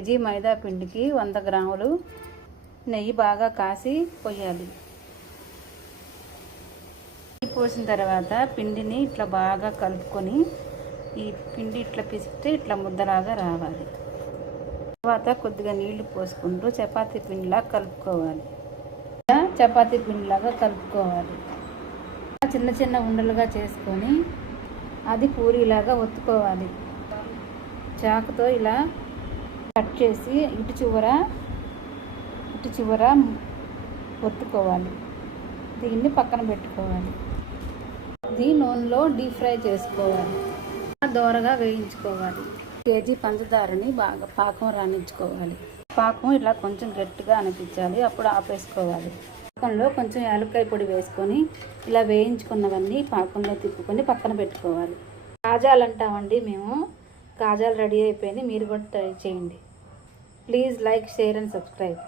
KG మైదా పిండికి 100 గ్రాములు నెయ్యి బాగా కాసి పోయాలి. నెయ్యి పోసిన తర్వాత పిండిని ఇట్లా బాగా కలుపుకొని ఈ పిండి ఇట్లా పిసికితే ఇట్లా ముద్దలాగా రావాలి. తర్వాత కొద్దిగా నీళ్లు పోసుకుంటూ చపాతీ పిండిలాగా కలుపుకోవాలి. చపాతీ పిండిలాగా కలుపుకోవాలి. చిన్న చిన్న ఉండలుగా చేసుకొని అది పూరీలాగా ఒత్తుకోవాలి. చాకుతో ఇలా కట్ చేసి ఇటు చివర ఒత్తుకోవాలి. దీన్ని పక్కన పెట్టుకోవాలి. ఇది నూనెలో డీప్ ఫ్రై చేసుకోవాలి. దోరగా వేయించుకోవాలి. కేజీ పంచదారని బాగా పాకం రాణించుకోవాలి. పాకం ఇలా కొంచెం గట్టిగా అనిపించాలి. అప్పుడు ఆపేసుకోవాలి. పాకంలో కొంచెం యాలక్కాయ పొడి వేసుకొని ఇలా వేయించుకున్నవన్నీ పాకంలో తిప్పుకొని పక్కన పెట్టుకోవాలి. కాజాలు అంటామండి మేము. కాజాలు రెడీ అయిపోయింది. మీరు కూడా ట్రై చేయండి. Please like, share and subscribe.